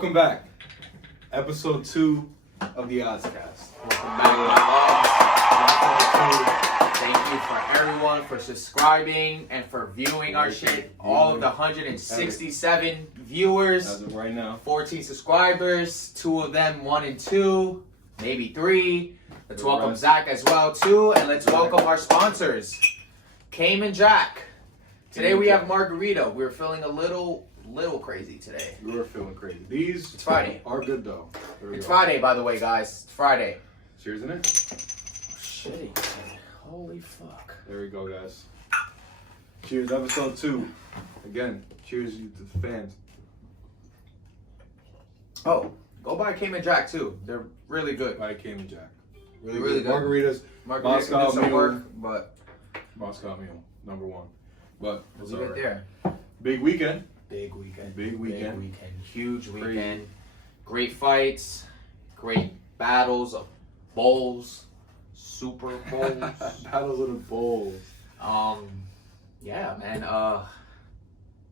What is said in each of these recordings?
Welcome back. Episode 2 of the Odds-Cast. Welcome back. Thank you for everyone for subscribing and for viewing our shit. All of the 167 viewers. As of right now. 14 subscribers. 2 of them 1 and 2. Maybe 3. Let's welcome Zach as well too. And let's welcome our sponsors. Cayman Jack. Today we have margarita. We're feeling a little crazy today. We're feeling crazy. These It's Friday. Are good though. It's Friday, by the way, guys. It's Friday. Cheers in it. Shitty. Holy fuck. There we go, guys. Cheers, episode 2. Again, cheers you to the fans. Oh, go buy Cayman Jack too. They're really good. By Cayman Jack. Really good. Margaritas. Moscow Mule. Work, but Moscow Mule, number 1. But it's leave it there. Big weekend. Big weekend. Big weekend. Huge weekend. Great fights. Great battles of bowls. Super bowls. Battles of the bowls. Yeah, man.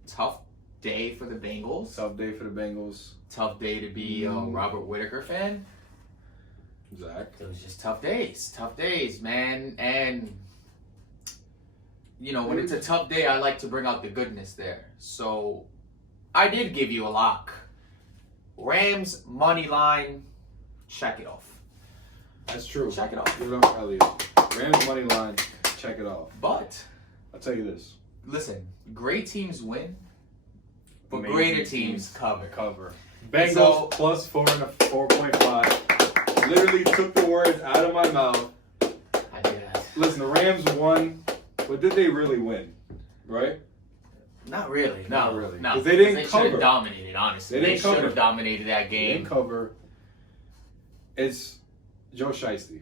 Tough day for the Bengals. Tough day for the Bengals. Tough day to be a Robert Whittaker fan. Zach. It was just tough days, man. And you know, when it's a tough day, I like to bring out the goodness there. So I did give you a lock. Rams money line, check it off. That's true. Check it off. Give it up, Elliot. Rams money line, check it off. But I'll tell you this. Listen, great teams win, but Amazing great teams cover. Bengals So, plus 4 and a 4.5. Literally took the words out of my mouth. I did that. Listen, the Rams won, but did they really win? Right? Not really. Not really. No. 'Cause they didn't They should cover. have dominated, honestly. They They didn't should cover. have dominated that They game. didn't cover. It's Joe Shiesty.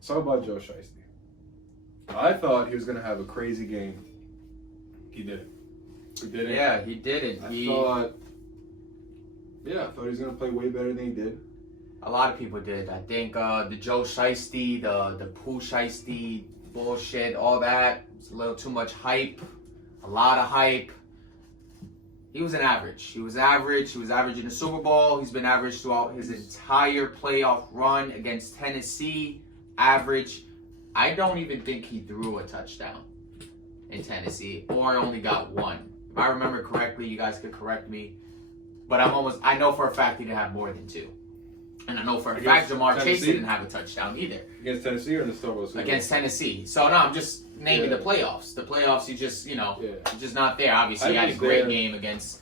It's all about Joe Shiesty. I thought he was going to have a crazy game. He didn't. He didn't. Yeah, he didn't. I thought he was going to play way better than he did. A lot of people did. I think the Joe Shiesty, the Pooh Shiesty bullshit, all that. It's a little too much hype. A lot of hype. He was an average. He was average. He was average in the Super Bowl. He's been average throughout his entire playoff run against Tennessee. Average. I don't even think he threw a touchdown in Tennessee, or only got 1. If I remember correctly, you guys could correct me. But I know for a fact he didn't have more than 2. And I know for a fact Jamar Chase didn't have a touchdown either. Against Tennessee or the Super Bowl? Against Tennessee. So no, I'm just naming the playoffs. The playoffs, you just, you're just not there. Obviously, he had a great game against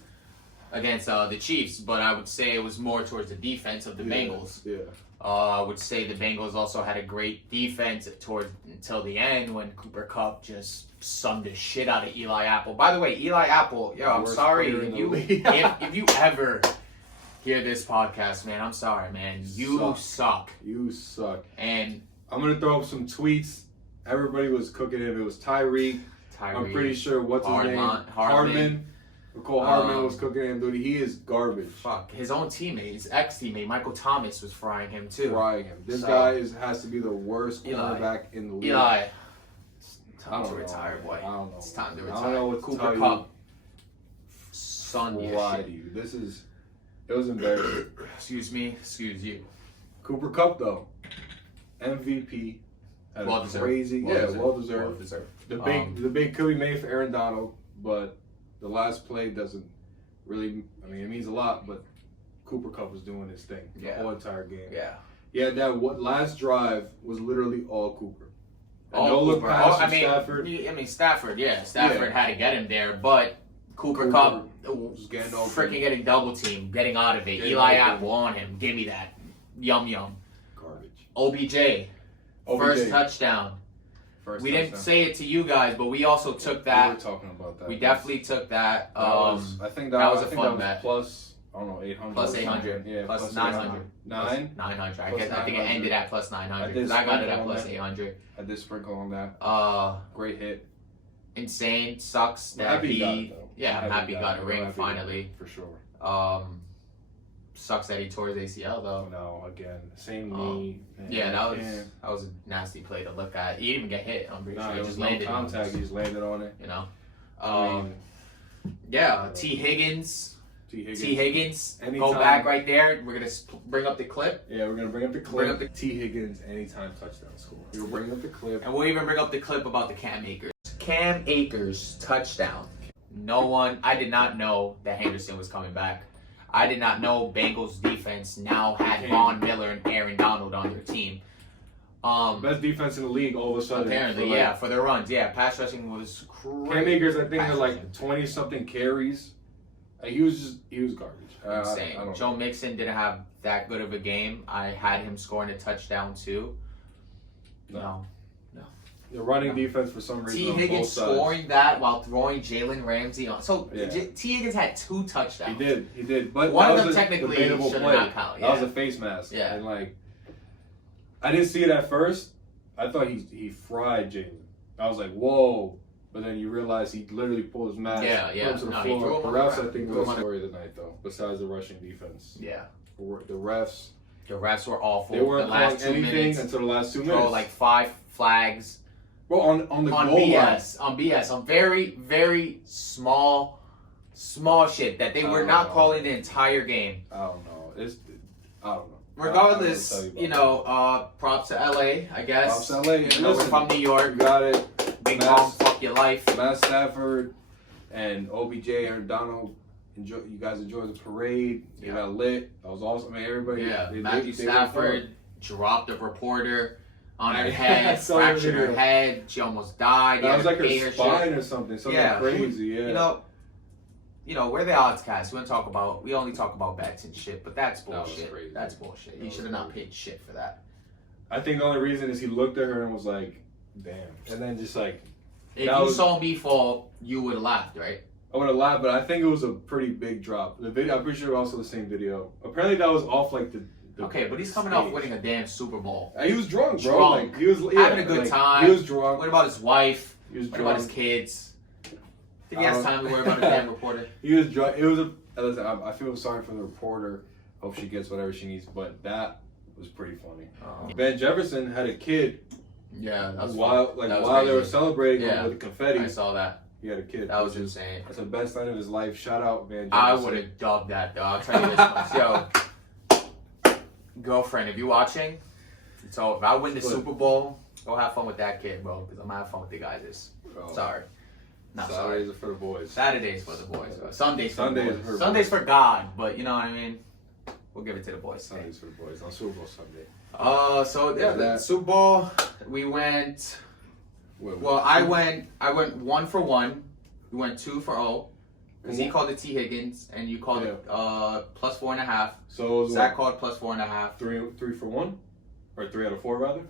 the Chiefs, but I would say it was more towards the defense of the Bengals. Yeah. I would say the Bengals also had a great defense until the end when Cooper Kupp just sunned the shit out of Eli Apple. By the way, Eli Apple, I'm sorry if you ever hear this podcast, man. I'm sorry, man. You suck. You suck. And I'm gonna throw up some tweets. Everybody was cooking him. It was Tyreek. I'm pretty sure what's his name? Hardman. Nicole Hardman was cooking him, dude. He is garbage. Fuck. His own teammate, his ex-teammate, Michael Thomas, was frying him too. Frying him. This guy has to be the worst quarterback in the league. Eli. It's time to retire, boy. I don't know. It's time to retire. I don't know what to Cooper tell Kupp. Son, lie to you. It was embarrassing. Excuse me. Excuse you. Cooper Kupp though, MVP. Well deserved. Crazy. Well deserved. The big could be made for Aaron Donald, but the last play doesn't really. I mean, it means a lot, but Cooper Kupp was doing his thing the whole entire game. Yeah. Yeah. That last drive was literally all Cooper. All look Cooper. pass from Stafford. Stafford. Yeah, Stafford had to get him there, but Cooper Kupp was getting double teamed, getting out of it. Eli Apple on him. Give me that. Yum. Garbage. OBJ. First touchdown. We didn't say it to you guys, but we also took that. We were talking about that. We definitely took that. I think that was a fun bet. Plus, I don't know, 800. Plus 800. Yeah, plus 900. 900. 900. I think it ended at plus 900 because I got it at plus 800. I did sprinkle on that. Great hit. Insane. Sucks that he. I'm happy he got a ring finally. For sure. Sucks that he tore his ACL though. No, again, same knee. That was a nasty play to look at. He didn't even get hit. I'm pretty sure. It was no contact. He just landed on it. T. Higgins. T. Higgins. Anytime. Go back right there. We're going to bring up the clip. Yeah, we're going to bring up the clip. T. Higgins, anytime touchdown score. We'll bring up the clip. And we'll even bring up the clip about the Cam Akers. Cam Akers touchdown. I did not know that Henderson was coming back. I did not know Bengals defense now had Von Miller and Aaron Donald on their team. Best defense in the league all of a sudden. Apparently, for their runs. Yeah, pass rushing was crazy. Cam Akers, I think, had like 20-something carries. He was garbage. Insane. Joe Mixon didn't have that good of a game. I had him scoring a touchdown too. No. The running defense for some reason. T. Higgins scoring that while throwing Jalen Ramsey on. So T. Higgins had 2 touchdowns. He did. But one of them technically should not count. That was a face mask. Yeah. And like, I didn't see it at first. I thought he fried Jalen. I was like, whoa. But then you realize he literally pulled his mask. Put him to the floor. The refs, I think, was the story of the night, though, besides the rushing defense. Yeah. The refs. The refs were awful. They weren't the last calling 2 anything minutes. until the last 2 minutes. Throw like 5 flags. Bro, on the goal BS. line. On BS. On very, very small shit that they were not calling the entire game. I don't know. I don't know. Regardless, props to LA, I guess. Props to LA. You know, we're from New York. You got it. Big Mom, fuck your life. Matt Stafford and OBJ and Donald, you guys enjoyed the parade. They got lit. That was awesome. I mean, everybody. Yeah, Matthew Stafford dropped a reporter on her head, fractured her head. She almost died. That was like her spine or something. Something crazy. Yeah. You know, we're the Odds-Cast. We only talk about bets and shit, but that's bullshit. That was crazy. That's bullshit. He should have not paid shit for that. I think the only reason is he looked at her and was like, damn. And then just like... If you saw me fall, you would have laughed, right? I would have laughed, but I think it was a pretty big drop. The video, I'm pretty sure it was also the same video. Apparently that was off like the okay, but he's coming off winning a damn Super Bowl. He was drunk, bro. Like, he was having a good time. He was drunk. What about his wife? He was drunk. What about his kids? Did he have time to worry about a damn reporter? He was drunk. It was listen, I feel sorry for the reporter. Hope she gets whatever she needs, but that was pretty funny. Van Jefferson had a kid. Yeah, that was while they were celebrating with the confetti. I saw that. He had a kid. That was insane. That's the best night of his life. Shout out Van Jefferson. I would have dubbed that though. I'll tell you this much. Yo, girlfriend, if you watching, so if I win the Super Bowl, go have fun with that kid, bro. Because I'm gonna have fun with the guys. Sorry. Not Saturdays are for the boys. Saturdays for the boys. Sundays for the boys. for Sundays for God, but you know what I mean? We'll give it to the boys. Sundays for the boys. On Super Bowl Sunday. So the Super Bowl, we went. Well, I went 1 for 1. We went 2 for 0. Because he called it T. Higgins, and you called it plus 4.5. So Zach called plus 4.5. 3 for 1, or 3 out of 4 rather.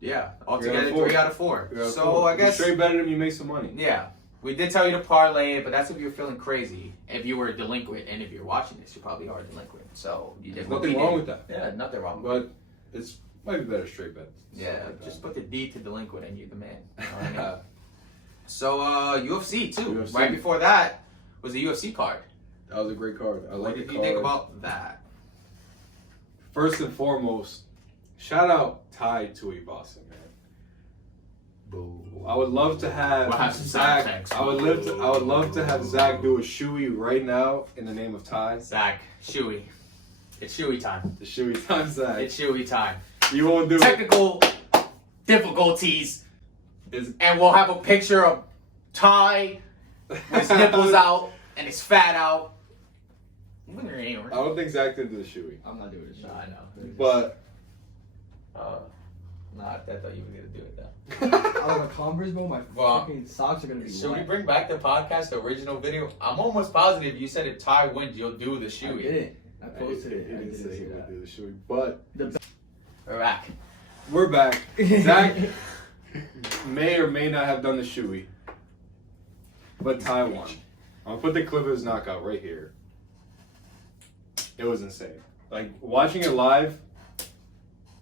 Yeah, altogether 3 out of 4. So I guess straight betted him, you make some money. Yeah, we did tell you to parlay it, but that's if you're feeling crazy. If you were a delinquent, and if you're watching this, you probably are a delinquent. So you did. Nothing wrong with that. Yeah, nothing wrong. But it's might be better straight bet. Yeah, just put the D to delinquent, and you're the man. You know what I mean? So UFC too. UFC. Right before that was the UFC card. That was a great card. What did you think about that? First and foremost, shout out Ty Tuivasa, man. Boo. I would love to have Zach. I would love to have Zach do a shoey right now in the name of Ty. Zach, shoey. It's shoey time. The shoey time, Zach. It's shoey time. You won't do technical difficulties, and we'll have a picture of Ty with his nipples out and his fat out. I don't think Zach did the shoey. I'm not doing it. I know. But I thought you were gonna do it though. I have a Converse, bro. My fucking socks are gonna be Should wet. we bring back the podcast, the original video? I'm almost positive you said if Ty wins, you'll do the shoey. I didn't. I posted it. He didn't say he would do the shoey, but we're back. We're back. Zach may or may not have done the shoey, but Ty won. I'm gonna put the clip of his knockout right here. It was insane. Like watching it live.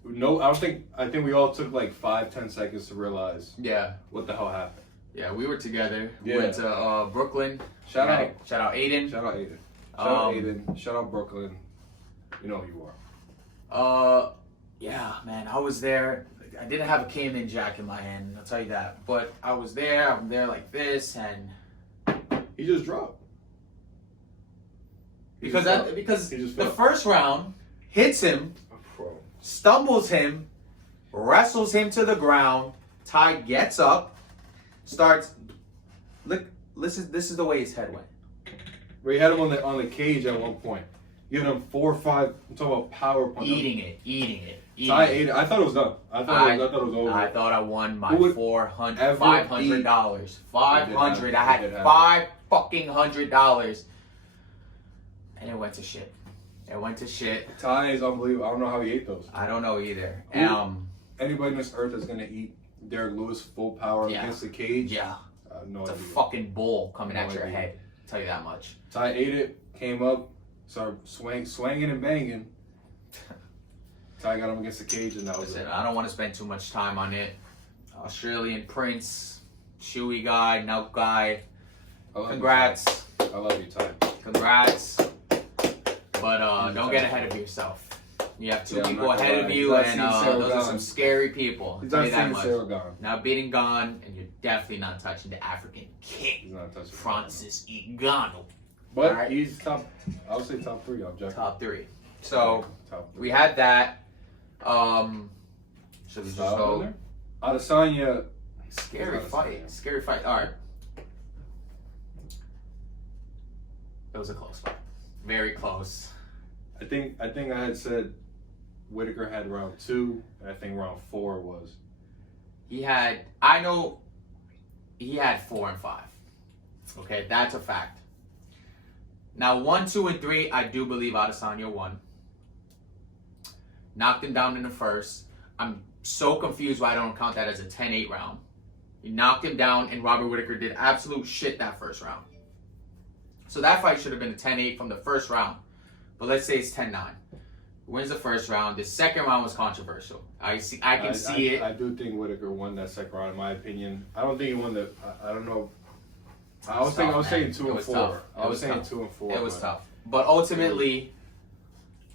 No, I think we all took like 5-10 seconds to realize. Yeah. What the hell happened? Yeah, we were together. Yeah. We went to Brooklyn. Shout out Aiden. Shout out Aiden. Shout out Aiden. Shout out Brooklyn. You know who you are. Yeah, man, I was there. I didn't have a Cayman Jack in my hand, I'll tell you that. But I was there. I'm there like this, and he just dropped. Because He just the fell. first round hits him, Bro. stumbles him, wrestles him to the ground. Ty gets up, starts. Look, this is the way his head went. But he had him on the cage at one point. Giving him 4 or 5. I'm talking about power punch. Eating it. Ty ate it. I thought it was done. I thought it was over. I thought I won my Who would $500. ever $500. $500. I had $500. And it went to shit. Ty is unbelievable. I don't know how he ate those. I don't know either. Anybody on this earth that's gonna eat Derek Lewis full power Yeah. against the cage? Yeah. No It's a idea. fucking bull coming No at your idea. head. I'll tell you that much. Ty ate it, came up, started swinging and banging. Ty got him against the cage, and that was Listen, it. I don't want to spend too much time on it. Australian Prince, Chewy guy, Nelk guy. I love Congrats. You, Ty. I love you, Ty. Congrats. But don't get ahead of yourself. You have two Yeah, I'm people not gonna ahead lie. of He's you, not and seeing Sarah those are Gone. some scary people. He's I'll not tell you that seeing much. Sarah Gone. Now beating Gon, and you're definitely not touching the African He's king, not touching Francis Ngannou. But Alright. he's top. I would say top 3. Objective. Top 3. So top 3. we had that. Should we just Style go? winner? Adesanya. Scary Adesanya. fight. Scary fight. All right. It was a close fight. Very close. I think I had said Whitaker had round 2, and I think round 4 was. I know he had 4 and 5. Okay, that's a fact. Now 1, 2, and 3, I do believe Adesanya won. Knocked him down in the first. I'm so confused why I don't count that as a 10-8 round. He knocked him down, and Robert Whitaker did absolute shit that first round. So that fight should have been a 10-8 from the first round. But let's say it's 10-9. Wins the first round. The second round was controversial. I can see it. I do think Whitaker won that second round, in my opinion. I don't think he won the. I don't know. I was saying 2 and 4. I was saying 2 and 4. It was tough. But ultimately,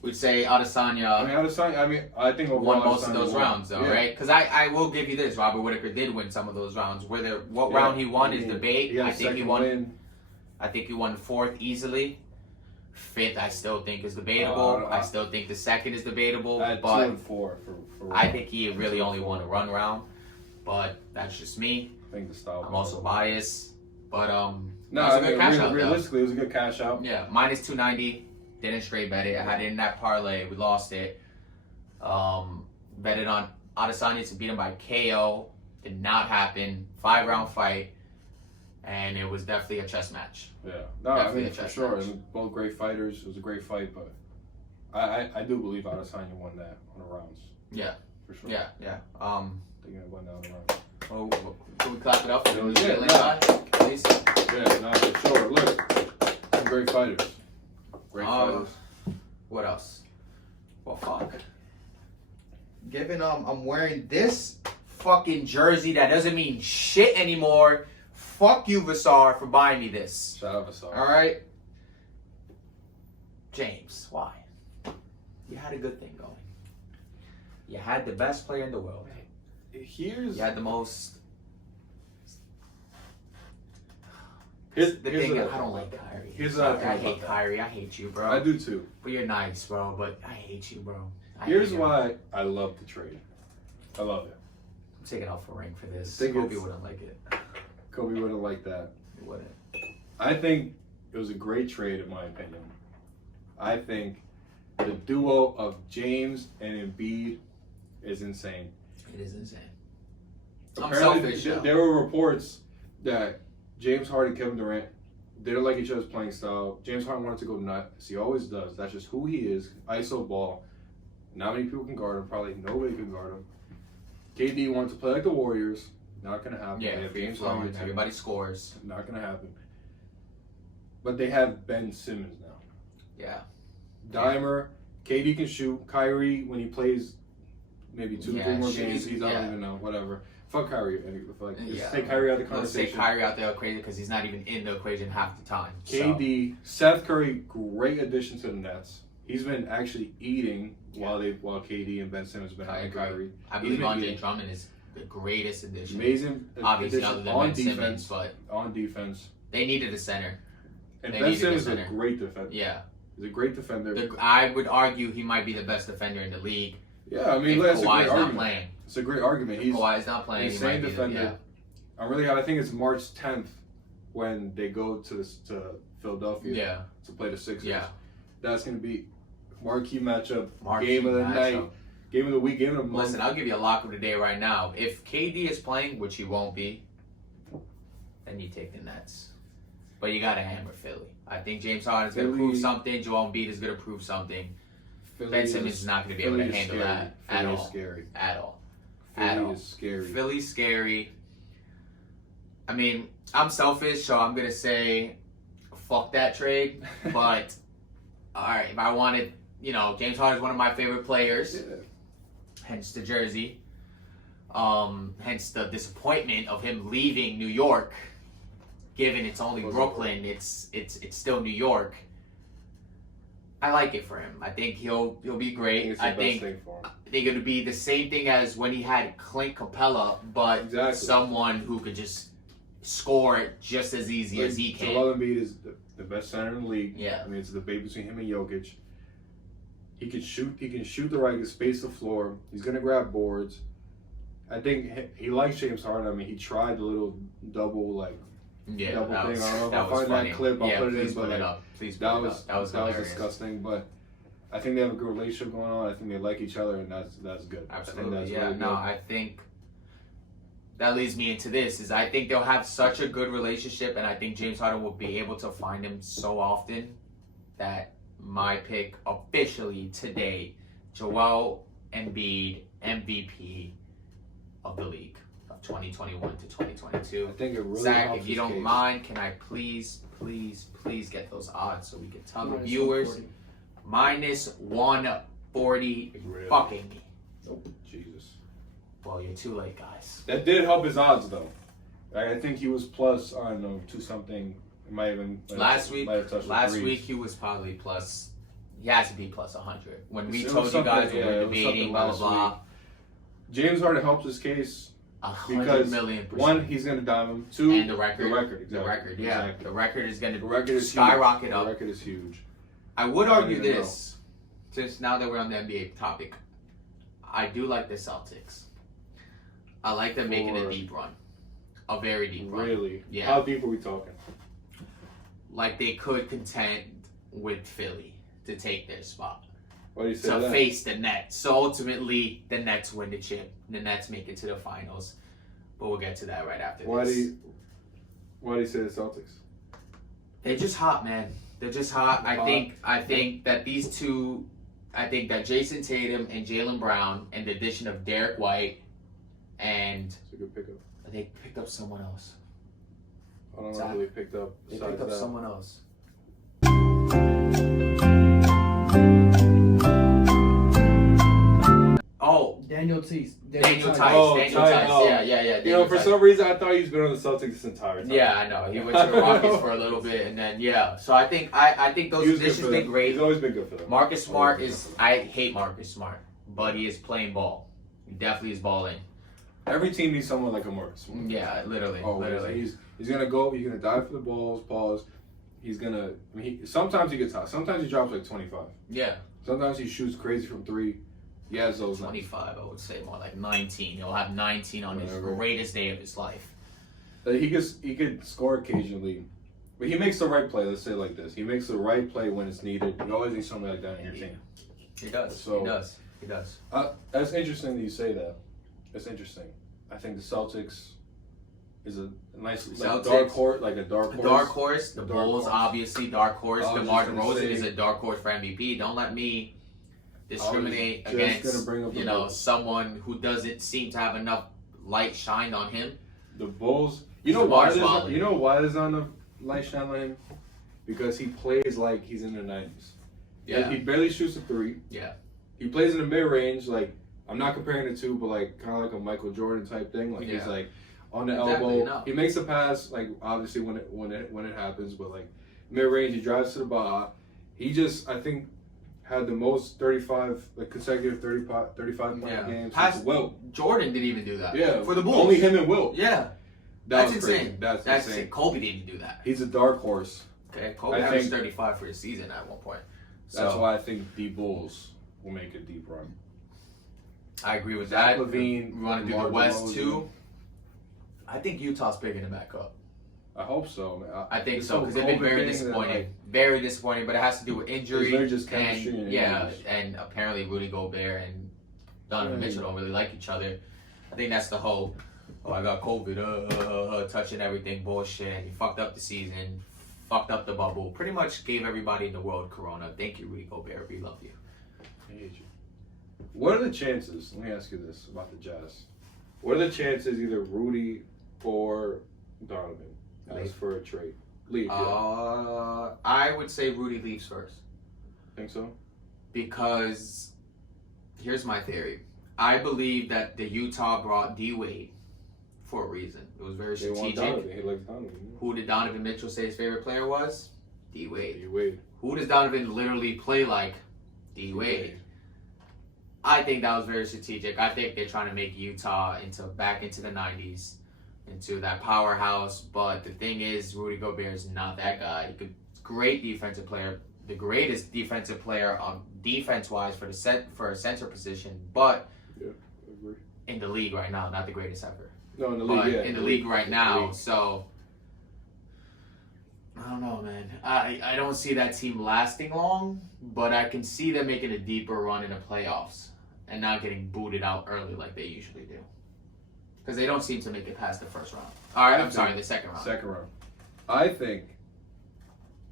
we'd say Adesanya I think overall won most of Adesanya those won. rounds, though, Yeah. right? Because I will give you this: Robert Whitaker did win some of those rounds. What round he won is debate. He had I a think he second won. win. I think he won 4th easily. 5th, I still think is debatable. I still think the 2nd is debatable. I had 2 But and 4 for I think he really only won a run round. But that's just me. I think the style. I'm also biased. But No, it was a good cash out, though. realistically, it was a good cash out. Yeah, minus 290. Didn't straight bet it. I had it in that parlay. We lost it. Betted on Adesanya to beat him by KO. Did not happen. 5-round fight. And it was definitely a chess match. Yeah, no, Definitely I mean a for chess sure. match. Both great fighters. It was a great fight, but I do believe Adesanya won that on the rounds. Yeah. For sure. Yeah. I think I won that on the rounds. Oh, can we clap it up for the Yeah, Link nah. guy, please? Yeah, no, for sure. Look, some great fighters. Great fighters. What else? Well, fuck. Given I'm wearing this fucking jersey that doesn't mean shit anymore. Fuck you, Vasar, for buying me this. Shout out Vasar. All right, James. Why? You had a good thing going. You had the best player in the world. You had the most. Here's The thing what is, I don't like Kyrie. Here's what I think I hate about Kyrie. I hate you, bro. I do too. But you're nice, bro. But I hate you, bro. Here's why I love the trade. I love it. I'm taking off a ring for this. I think Kobe it's- wouldn't like it. Kobe wouldn't like that. He wouldn't. I think it was a great trade, in my opinion. I think the duo of James and Embiid is insane. It is insane. I'm Apparently, selfish, though. there were reports that James Harden and Kevin Durant, they don't like each other's playing style. James Harden wanted to go nuts. He always does. That's just who he is. ISO ball. Not many people can guard him. Probably nobody can guard him. KD wanted to play like the Warriors. Not going to happen. They Yeah, have free James flowing. Harden. Everybody scores. Not going to happen. But they have Ben Simmons now. Yeah. Dimer, KD can shoot. Kyrie, when he plays maybe 2 3 more games, I don't even know. Whatever. Fuck Kyrie. Just take Kyrie out of the Let's take conversation. Kyrie out the equation because he's not even in the equation half the time. KD, Seth Curry, great addition to the Nets. He's been actually eating while KD and Ben Simmons been out. Kyrie. I believe He's been Andre eating. Drummond is the greatest addition. Amazing Obviously, addition other than on Ben defense. Simmons, but on defense. they needed a center. And They Ben needed a Simmons is a center. great defender. Yeah. He's a great defender. I would argue he might be the best defender in the league. Yeah, I mean, if that's a Kawhi's great not argument. playing. It's a great argument. If Kawhi's not playing, he's he might be defender. yeah. I'm really hot. I think it's March 10th when they go to Philadelphia to play the Sixers. Yeah. That's going to be marquee matchup, game of the night, game of the week, game of the month. Listen, I'll give you a lock of the day right now. If KD is playing, which he won't be, then you take the Nets. But you got to hammer Philly. I think James Harden's going to prove something. Joel Embiid is going to prove something. Ben Simmons is not going to be able to handle that at all. Scary. At all. Philly is scary. Philly's scary. I mean, I'm selfish, so I'm going to say fuck that trade. But, all right, if I wanted, James Harden's one of my favorite players. Yeah. Hence the jersey. Hence the disappointment of him leaving New York. Given it's only Brooklyn, it's still New York. I like it for him. I think he'll be great. I think it'll be the same thing as when he had Clint Capella, but someone who could just score it just as easy as he can. Joel Embiid is the best center in the league. Yeah. I mean, it's a debate between him and Jokic. He can shoot. He can shoot the right. He can space the floor. He's gonna grab boards. I think he likes James Harden. I mean, he tried the little double thing. I don't know if I find that clip. I'll put it in. But that was disgusting. But I think they have a good relationship going on. I think they like each other, and that's good. Absolutely. I think that's really good. I think that leads me into this. Is I think they'll have such a good relationship, and I think James Harden will be able to find him so often that my pick officially today, Joel Embiid, MVP of the league of 2021 to 2022. I think it really Zach, helps if you his don't case. mind, can I please get those odds so we can tell the viewers? Minus 140 Really? fucking. Jesus. Well, you're too late, guys. That did help his odds, though. I think he was plus, I don't know, 2-something. It might even Last week threes. he was probably plus. He has to be plus 100. When we It was told you guys we something- were yeah, it was debating, something blah last blah blah. James Harden helps his case 100 because million %. one, he's going to dime him. Two, And the record. exactly. The record, yeah. Exactly. The record is going The record to is skyrocket huge. up. The record is huge. I would I don't argue even this, since now that we're on the NBA topic, I do like the Celtics. I like them making a deep run. A very deep run. Really? Yeah. How deep are we talking? Like they could contend with Philly to take their spot. Why do you say To that? face the Nets. So ultimately, the Nets win the chip. The Nets make it to the finals. But we'll get to that right after Why this. do you say the Celtics? They're just hot, man. They're just hot. I think that these two, I think that Jason Tatum and Jaylen Brown, and the addition of Derek White, and It's a good pickup. they picked up someone else. I don't know who they picked up. They besides picked up that. someone else. Oh, Daniel Tice. Daniel Tice. Oh, Daniel Tice. Tice. Oh. Yeah. You know, Daniel for Tice. some reason, I thought he's been on the Celtics this entire time. Yeah, I know. He went to the Rockets for a little bit, and then So I think those He was good additions for been them. great. He's always been good for them. Marcus Smart is. I hate Marcus Smart, but he is playing ball. He definitely is balling. Every team needs someone like a Marcus Smart. Yeah, literally. He's gonna go. He's gonna dive for the balls. Pause. He's gonna. I mean, sometimes he gets hot. Sometimes he drops like 25. Yeah. Sometimes he shoots crazy from three. He has those. 25, I would say more like 19. He'll have 19 on his Whatever. greatest day of his life. He could score occasionally, but he makes the right play. Let's say it like this: he makes the right play when it's needed. You always need something like that in your team. He does. So- He does. That's interesting that you say that. That's interesting. I think the Celtics is a nice dark horse, like a dark horse. Dark horse. The A dark Bulls, horse. obviously, dark horse. I was DeMar just gonna DeRozan say- is a dark horse for MVP. Don't let me discriminate I was just gonna against bring up the Bulls. someone who doesn't seem to have enough light shined on him. The Bulls. You know why there's not enough light shine on him? Because he plays like he's in the 90s. Yeah. He barely shoots a three. Yeah. He plays in the mid range. Like, I'm not comparing the two, but like kind of like a Michael Jordan type thing. Like he's like on the Exactly, elbow. no. He makes a pass. Like obviously when it happens, but like mid range, he drives to the ball. He just I think had the most 35 consecutive 35 point games. Past Wilt. Jordan didn't even do that. Yeah, For the Bulls. Only him and Wilt. Yeah. That's That's crazy. insane. That's That's insane. Kobe didn't do that. He's a dark horse. Okay. Kobe I averaged think- 35 for the season at one point. That's why I think the Bulls will make a deep run. I agree with Zach that. LaVine, We want to do the DeMar West DeRozan. too. I think Utah's picking it back up. I hope so, man. I think This so whole because they've been COVID very thing, disappointing. Very disappointing, but it has to do with injury. They're just chemistry and yeah, injuries. and apparently Rudy Gobert and Donovan Mitchell don't really like each other. I think that's the whole, I got COVID, touching everything bullshit. And you fucked up the season, fucked up the bubble. Pretty much gave everybody in the world corona. Thank you, Rudy Gobert. We love you. I hate you. What are the chances? Let me ask you this about the Jazz. What are the chances either Rudy or Donovan as for a trade? Leave. Yeah. I would say Rudy leaves first. Think so? Because here's my theory. I believe that the Utah brought D-Wade for a reason. It was very They want strategic. Donovan. He likes Donovan. Who did Donovan Mitchell say his favorite player was? D-Wade. D-Wade. Who does Donovan literally play like? D-Wade. I think that was very strategic. I think they're trying to make Utah back into the 90s, into that powerhouse. But the thing is, Rudy Gobert is not that guy. Great defensive player, the greatest defensive player on defense-wise for a center position, but Yeah, I agree. in the league right now, not the greatest ever. No, in the But league, yeah. in the league right now, so I don't know, man. I don't see that team lasting long, but I can see them making a deeper run in the playoffs and not getting booted out early like they usually do. Because they don't seem to make it past the first round. All right, I'm sorry, the second round. Second round. I think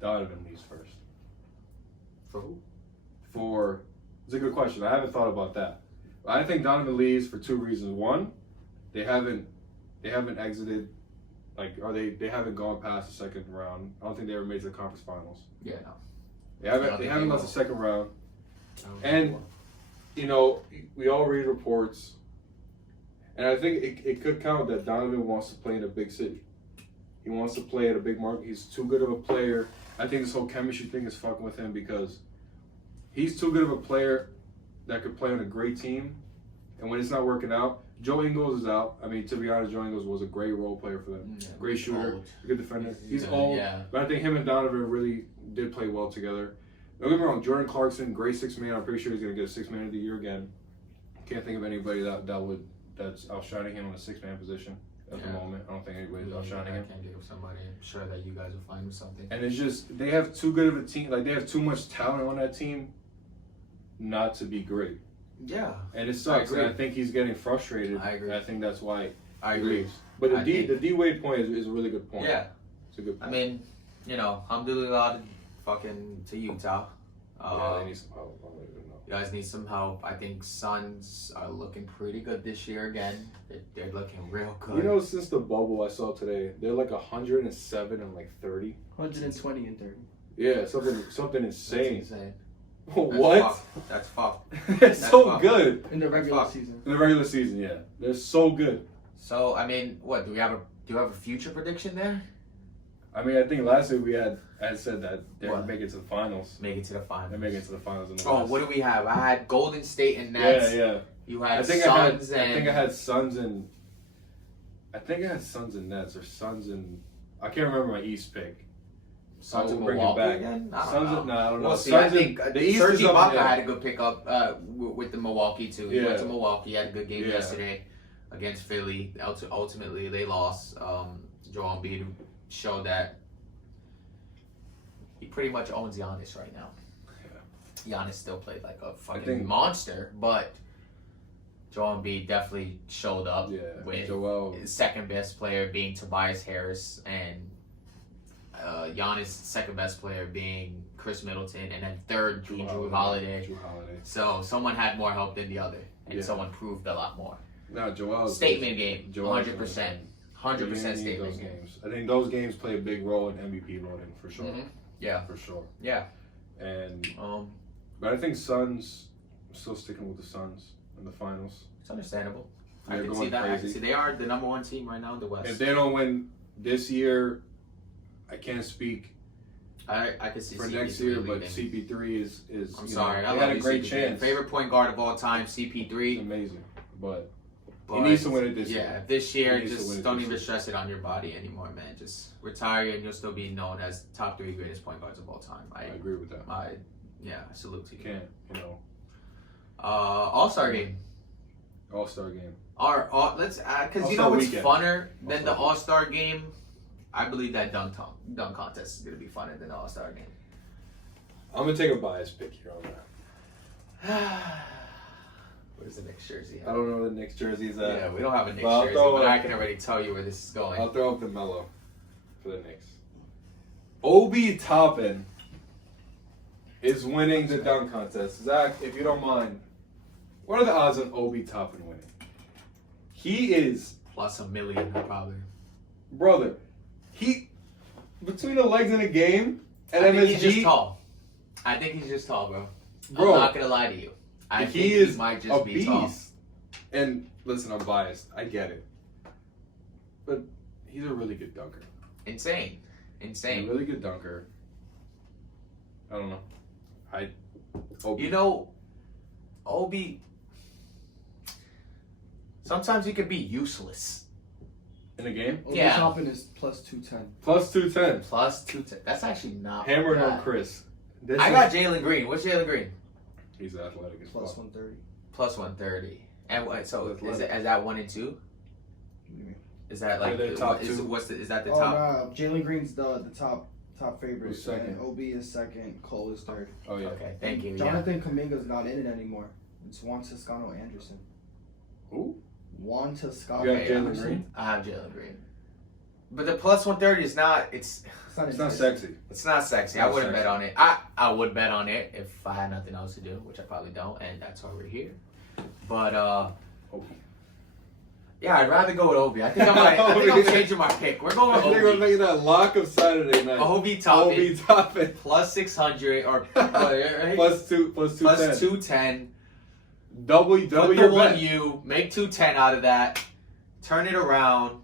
Donovan leaves first. For who? It's a good question. I haven't thought about that. I think Donovan leaves for two reasons. One, they haven't exited, they haven't gone past the second round. I don't think they ever made it to the conference finals. Yeah, no. They haven't left the second round. And we all read reports, and I think it could count that Donovan wants to play in a big city. He wants to play at a big market. He's too good of a player. I think this whole chemistry thing is fucking with him because he's too good of a player that could play on a great team. And when it's not working out, Joe Ingles is out. I mean, to be honest, Joe Ingles was a great role player for them. Yeah, great shooter, a good defender. He's old, but I think him and Donovan really did play well together. Don't get me wrong, Jordan Clarkson, great six man. I'm pretty sure he's gonna get a 6 man of the year again. Can't think of anybody that's outshining him on a 6 man position at the moment. I don't think anybody's outshining him. I can't think of somebody. I'm sure that you guys will find something. And it's just they have too good of a team. Like they have too much talent on that team, not to be great. Yeah. And it sucks. And I think he's getting frustrated. I agree. I think that's why I he agree. leaves. But the D-Wade point is a really good point. Yeah. It's a good point. I mean, alhamdulillah fucking to Utah. Yeah, they need some help. I don't even know. You guys need some help. I think Suns are looking pretty good this year again. They're looking real good. Since the bubble I saw today, they're like 107 and like 30. 120 and 30. Yeah, something insane. That's insane. What? That's fucked. It's so fucked. Good. In the regular season. In the regular season, yeah. They're so good. So, I mean, what, do you have a future prediction there? I mean, I think last week I had said that they would make it to the finals. Make it to the finals. They make it to the finals in the West. What do we have? I had Golden State and Nets. Yeah. You had Suns and... I think I had Suns and Nets or Suns and I can't remember my East pick. Suns and bring it back. Again? I don't know. We'll see. Suns I think the East Serge is up, Ibaka had a good pickup with the Milwaukee too. He went to Milwaukee. He had a good game yesterday against Philly. Ultimately, they lost. Joel Embiid showed that he pretty much owns Giannis right now. Yeah. Giannis still played like a fucking monster, but Joel Embiid definitely showed up with his second best player being Tobias Harris and Giannis' second best player being Chris Middleton, and then third being Drew Holiday. So someone had more help than the other, and someone proved a lot more. No, Joel's statement game, 100%, 100% statement games. I think those games play a big role in MVP voting for sure. Mm-hmm. Yeah, for sure. Yeah, and but I think Suns. I'm still sticking with the Suns in the finals. It's understandable. They're I can see that. I can see they are the number one team right now in the West. If they don't win this year, I can't speak. I can see for CP3 next year, leaving. but CP3 is. I'm sorry, they I had love a great CP3. chance. Favorite point guard of all time, CP3. It's amazing, but he needs to win it this year. Yeah, this year, just don't even stress it on your body anymore, man. Just retire, and you'll still be known as top 3 greatest point guards of all time. I agree with that. Yeah, salute to you. Can't, you know. All-Star game. All-Star game. Let's add, because you All-Star know it's weekend. funner than the All-Star All-Star game. I believe that dunk contest is gonna be funner than the All-Star game. I'm gonna take a bias pick here on that. Where's the Knicks jersey? I don't know where the Knicks jersey's at. Yeah, we don't have a Knicks But I'll jersey, throw but it. I can already tell you where this is going. I'll throw up the Melo for the Knicks. Obi Toppin is winning the dunk contest. Zach, if you don't mind, what are the odds on Obi Toppin winning? He is, Plus $1 million, probably. brother. He between the legs in the game and I think MSG. he's just tall. I think he's just tall, bro. Bro, I'm not gonna lie to you. I think is he might a just be tall. beast. And listen, I'm biased. I get it, but he's a really good dunker. Insane. He's a really good dunker. I don't know. Obi. You know, Obi. Sometimes he could be useless. In a game, Obi Yeah. Toppin is plus 210. plus 210. Plus 210. That's actually not Hammer no bad. Chris. I got Jalen Green. What's Jalen Green? He's athletic as Plus fuck. 130. Plus 130. And what? So Athletic. is that 1 and 2? What do you mean? Is that like They're the top is two. is that the Oh, top? no. Jalen Green's the top favorite. Who's second? And OB is second. Cole is third. Oh yeah. Okay, thank you. Yeah. Jonathan Kuminga's not in it anymore. It's Juan Toscano Anderson. Who? Juan Toscano You got Okay, Jalen Anderson. Green? I have Jalen Green. But the plus 130 is not. It's It's not sexy. not sexy. Not I wouldn't sexy. bet on it. I would bet on it if I had nothing else to do, which I probably don't, and that's why we're here. But Obi. yeah, I'd rather go with Obi. I think I'm changing my pick. We're I going think with we're Obi. making that lock of Saturday night. Obi Toppin Obi Toppin. plus 600 or right? plus 210. 210. Double Put your the one bet. U, make 210 out of that. Turn it around.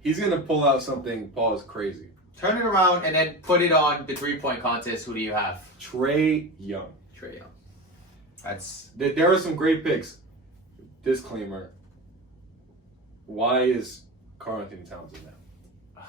He's gonna pull out something. Paul is crazy. Turn it around and then put it on the 3-point contest. Who do you have? Trey Young. Trae Young. That's There are some great picks. Disclaimer. Why is Karl Anthony Towns in that?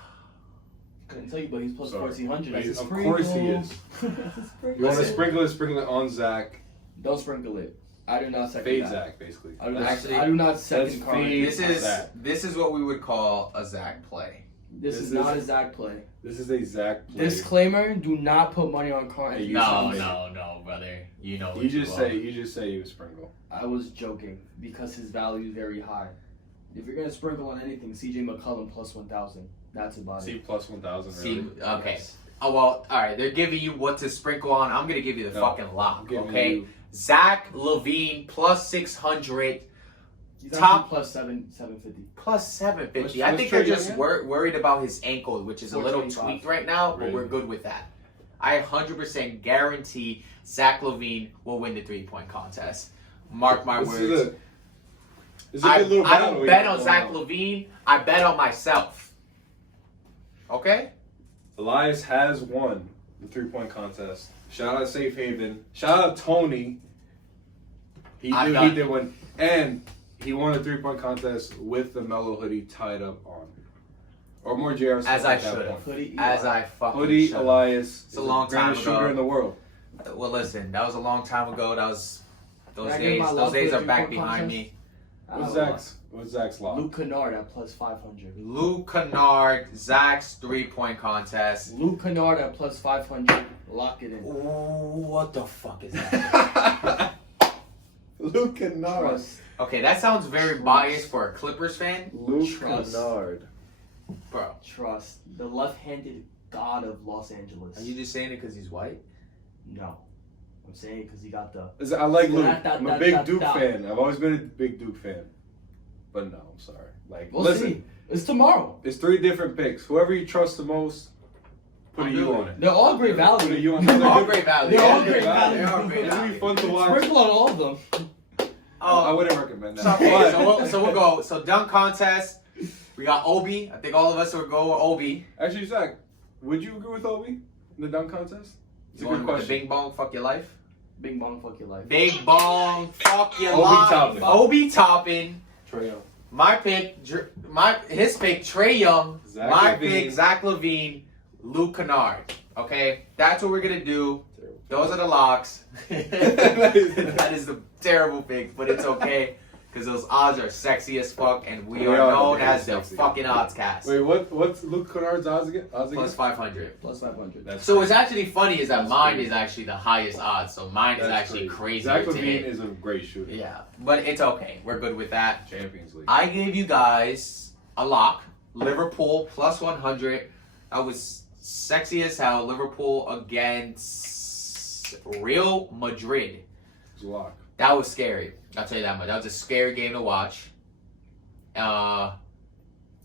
Couldn't tell you, but he's plus Sorry. 1400. That's Of a course he is. sprinkle. You want to Listen. sprinkle it on Zach. Don't sprinkle it. I do not second Fade that. Zach, basically. I do not, Actually, I do not let's second Karl. fade Anthony. this is what we would call a Zach play. This is not a Zach play. This is a Zach play. Disclaimer: do not put money on Karl Hey, Anthony you No, should Towns. no, brother. You know what You just are. say you sprinkle. I was joking because his value is very high. If you're gonna sprinkle on anything, CJ McCollum plus 1000. That's about See it. plus 1,000. See, Really? okay. Yes. Oh well, all right. They're giving you what to sprinkle on. I'm gonna give you the No, fucking lock. I'm giving Okay. you- Zach LaVine plus 600, He's Top- actually plus 750. plus 750. What's I think Trae they're just Young worried about his ankle, which is a little 425. tweaked right now, but Really? we're good with that. I 100% guarantee Zach LaVine will win the 3-point contest. Mark my This words. is a good little I battle don't we bet got on going Zach LaVine. I bet on myself. Okay? Elias has won the 3-point contest. Shout out Safe Haven. Shout out Tony. He did win. And he won the 3-point contest with the Mellow hoodie tied up on. Or more JR. As I at that should've. point. Hoodie, As I fucking Hoodie should've. Elias. It's a long is the greatest time ago. shooter in the world. Well, listen, that was a long time ago. Those Can I give my love days for are the back 3-point behind contest? me. What's Zach's lock? Luke Kennard at plus 500. Luke Kennard, Zach's 3-point contest. Luke Kennard at plus 500. Lock it in. Ooh, what the fuck is that? Luke Kennard. Trust. Okay, that sounds very biased for a Clippers fan, Luke Trust. Kennard. bro. Trust. The left-handed god of Los Angeles. Are you just saying it because he's white? No. I'm saying because he got the... I like Luke. That, I'm a big that, Duke that. fan. I've always been a big Duke fan. But no, I'm sorry. Like, We'll listen, see. It's tomorrow. it's 3 different picks. Whoever you trust the most, put a U on it. They're all great Put a value. U on They're all it. great value. They're all Yeah, great value. They are great It's gonna be value. fun to watch. Sprinkle on all of them. I wouldn't recommend So, that. okay, But so we'll go. So dunk contest. We got Obi. I think all of us would go with Obi. actually, Zach, would you agree with Obi in the dunk contest? It's a Going good with the question. Bing bong, fuck your life. Bing bong, fuck your life. Big bong, fuck your Obi life. Toppin. Obi Toppin. Trae Young. My pick, his pick, Trae Young. Zach My LaVine. pick, Zach LaVine, Luke Kennard. Okay, that's what we're gonna do. those are the locks. That is the terrible pick, but it's okay. Because those odds are sexy as fuck, and we are known as the fucking Odds-Cast. Wait, what's Luke Kennard's odds again? Plus 500. Plus 500. That's So crazy. what's actually funny is that That's mine crazy. is actually the highest odds. So mine is That's actually crazy Zach to LaVine hit. is a great shooter. Yeah, but it's okay. We're good with that. Champions League. I gave you guys a lock. Liverpool plus 100. That was sexy as hell. Liverpool against Real Madrid. It's a lock. That was scary. I'll tell you that much. That was a scary game to watch.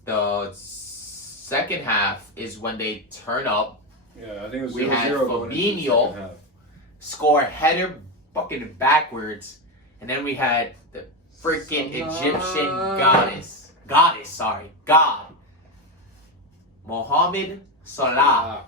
The second half is when they turn up, Yeah, I think it was We 0-0 had going into the Fabinho. second half. score a header fucking backwards, and then we had the freaking Egyptian God, Mohamed Salah.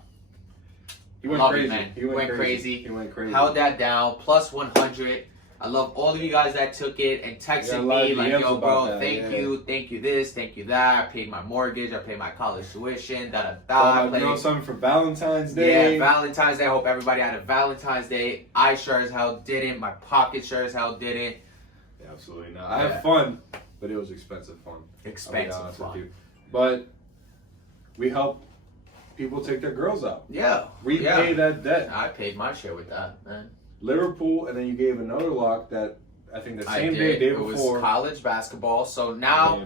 He went Love it, crazy. man. He went crazy. He He went crazy. held that down, plus 100. I love all of you guys that took it and Yeah, a texted lot me of like, DMs yo, about bro, that, thank yeah. you this, thank you that. I paid my mortgage, I paid my college tuition, Thought I I'd played- know something for Valentine's Day. Yeah, Valentine's Day. I hope everybody had a Valentine's Day. I sure as hell didn't. My pocket sure as hell didn't. Yeah, absolutely not. I Yeah. had fun, but it was expensive fun. I'll be Expensive honest with fun. you. But we help people take their girls out. Yeah. Repay that debt. I paid my share with that, man. Liverpool, and then you gave another lock that I think the same day it before. was college basketball. So now,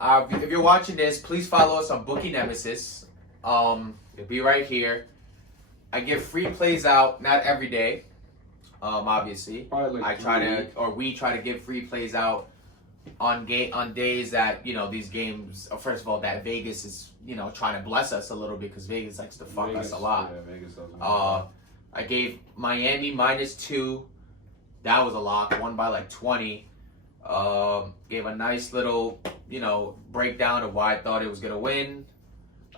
Miami. if you're watching this, please follow us on Bookie Nemesis. It'll be right here. I give free plays out, not every day, obviously. Probably like We try to give free plays out on days that these games. First of all, that Vegas is trying to bless us a little bit because Vegas likes to fuck us a lot. Yeah, Vegas doesn't. I gave Miami -2. That was a lock. Won by like 20. Gave a nice little breakdown of why I thought it was gonna win.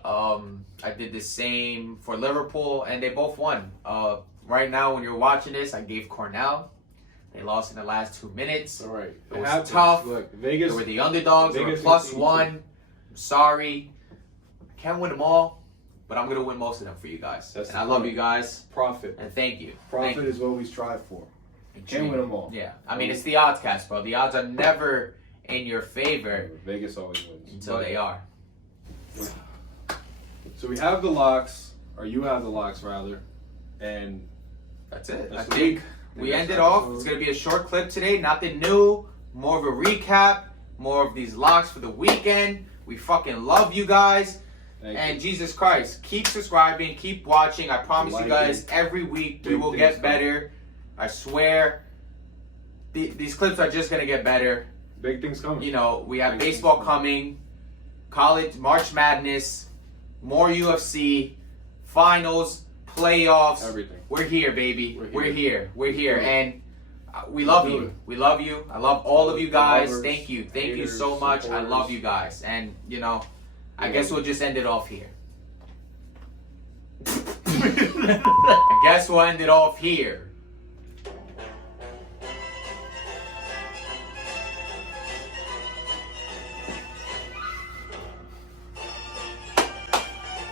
I did the same for Liverpool, and they both won. Right now, when you're watching this, I gave Cornell. They lost in the last 2 minutes. All right. It was tough. Look, They Vegas. were the underdogs. They were Vegas plus 15-2. 1. I'm sorry. I can't win them all, but I'm going to win most of them for you guys. That's and the I love point. you guys, Profit. and thank you. Profit Thank you. is what we strive for. Can't win them all. Yeah. I mean, it's the Odds-Cast, bro. The odds are never in your favor Vegas always wins. until they are. So we have the locks, or you have the locks rather, and That's it. That's I the think week. we That's ended the off. episode. It's going to be a short clip today. Nothing new. More of a recap. More of these locks for the weekend. We fucking love you guys. Thank And you. Jesus Christ, keep subscribing, keep watching. I promise you guys, Liking. every week we Big will things get coming. better. I swear. These clips are just going to get better. Big things coming. We have Big baseball things coming, college, March Madness, more UFC, finals, playoffs. Everything. We're here, baby. We're We're here. We're here. do it. And we love do you. it. We love you. I love all of you guys. Lovers, Thank you. Thank you haters, so much. I supporters. love you guys. And, I guess we'll just end it off here. I guess we'll end it off here.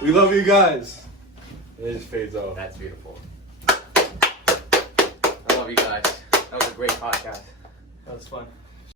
We love you guys. It just fades off. That's beautiful. I love you guys. That was a great podcast. That was fun.